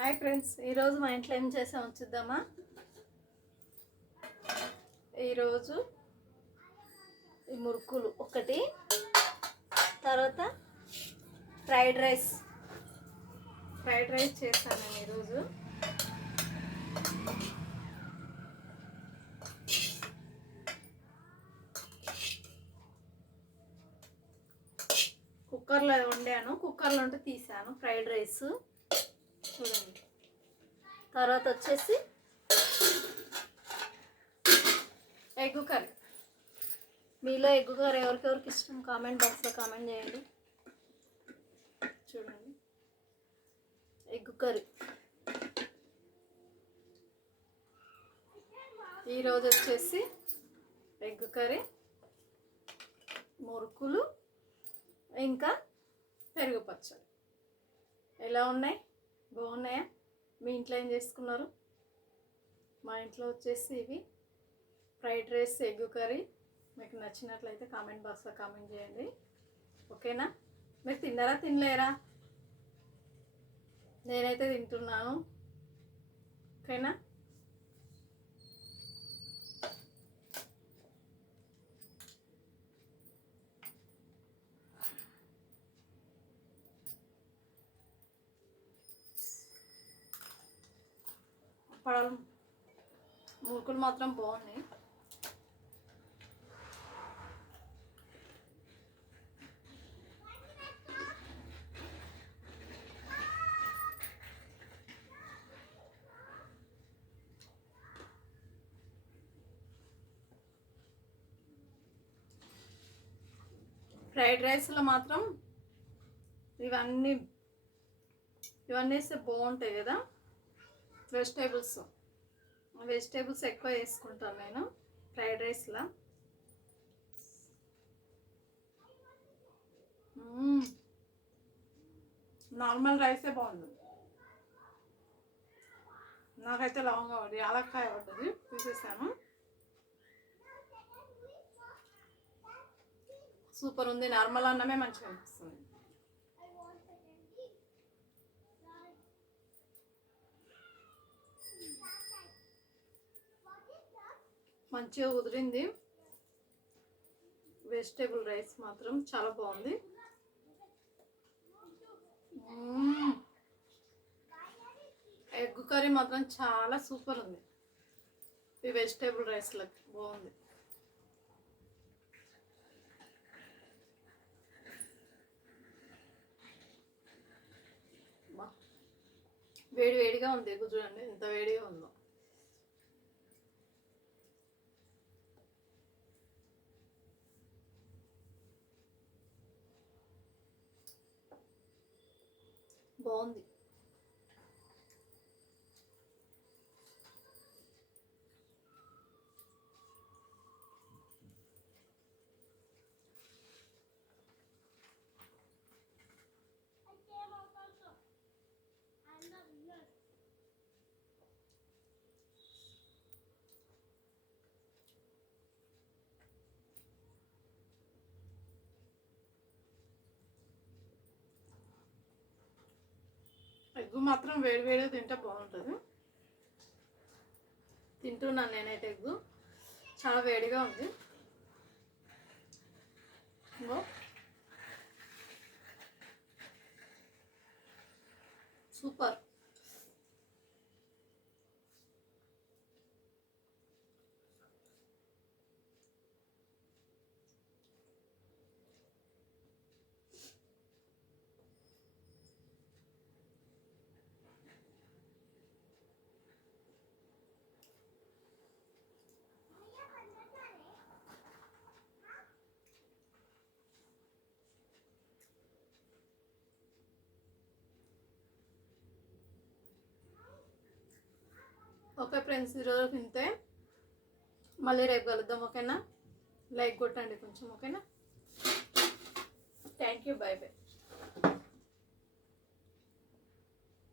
Hi friends, ఈరోజు మా ఇంట్లో ఏం చేసామో చూద్దామా. ఈరోజు ఈ మురుకులు ఒకటి, తర్వాత ఫ్రైడ్ రైస్ చేస్తాను నేను ఈరోజు. కుక్కర్లో వండాను, కుక్కర్లో ఉంటే తీసాను ఫ్రైడ్ రైస్ చూడండి. తర్వాత వచ్చేసి ఎగ్ కర్రీ. మీలో ఎగ్ కర్రీ ఎవరికెవరికి ఇష్టం కామెంట్ బాక్స్లో కామెంట్ చేయండి. చూడండి, ఎగ్ కర్రీ. ఈరోజు వచ్చేసి ఎగ్ కర్రీ, మురుకులు, ఇంకా పెరుగు పచ్చడి. ఎలా ఉన్నాయి? బాగున్నాయా? మీ ఇంట్లో ఏం చేసుకున్నారు? మా ఇంట్లో వచ్చేసి ఇవి ఫ్రైడ్ రైస్, ఎగ్ కర్రీ. మీకు నచ్చినట్లయితే కామెంట్ బాక్స్లో కామెంట్ చేయండి, ఓకేనా? మీరు తిన్నారా తినలేరా? నేనైతే తింటున్నాను, ఓకేనా? పడాలి, మురుకులు మాత్రం బాగున్నాయి. ఫ్రైడ్ రైస్లో మాత్రం ఇవన్నీ వేస్తే బాగుంటాయి కదా. వెజిటేబుల్స్ ఎక్కువ వేసుకుంటాను నేను ఫ్రైడ్ రైస్లో. నార్మల్ రైసే బాగుంది. నాకైతే లవంగా పడి యాలక్కాయ పడ్డది, తీసేసాను. సూపర్ ఉంది. నార్మల్ అన్నమే మంచిగా అనిపిస్తుంది. మంచిగా కుదిరింది. వెజిటేబుల్ రైస్ మాత్రం చాలా బాగుంది. ఎగ్ కర్రీ మాత్రం చాలా సూపర్ ఉంది. ఈ వెజిటేబుల్ రైస్లకి బాగుంది. వేడి వేడిగా ఉంది ఎగ్గు, చూడండి ఎంత వేడిగా ఉందో. బాగుంది. ఎగ్గు మాత్రం వేడి వేడిగా తింటే బాగుంటుంది. తింటున్నాను నేనైతే. ఎగ్గు చాలా వేడిగా ఉంది. సూపర్. ఓకే ఫ్రెండ్స్, ఈరోజు తింటే మళ్ళీ రేపు కలుద్దాం, ఓకేనా? లైక్ కొట్టండి కొంచెం, ఓకేనా? Thank you, by by.